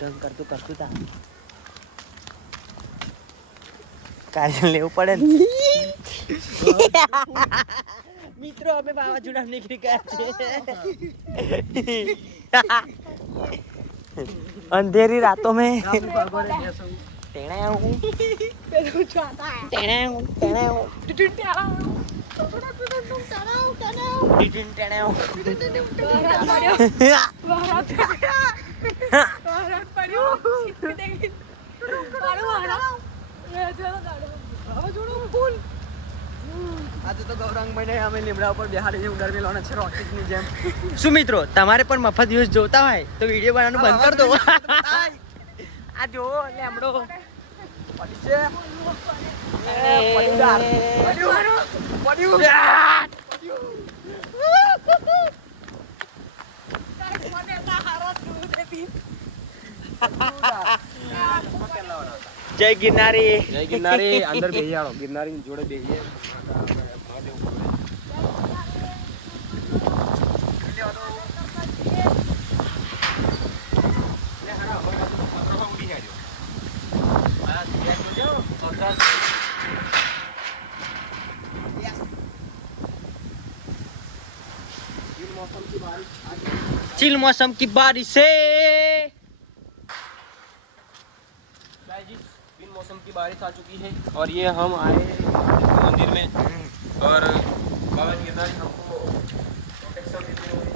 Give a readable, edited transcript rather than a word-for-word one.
કરતું તા કાર્ય લેવું પડે ને મિત્રો અમે વાવાઝોડા નીકળી ગયા છે અંધેરી રાતों में આજે તો ગૌરાંગભાઈને અમે લીમડા ઉપર બેહાડી જેવું ગરમી છે રોકેટની જેમ શું મિત્રો તમારે પણ મફત વ્યૂઝ જોતા હોય તો વિડીયો બનાવવાનું બંધ કરી દો આ જો લીમડો પડી છે જય ગિરનારી અંદર બેહી આવો ગિરનારી જોડે બેહીએ चिल मौसम की बारिश से बिन मौसम की बारिश आ चुकी है और ये हम आए मंदिर में और बाबा गिरनारी हमको प्रोटेक्शन देते हुए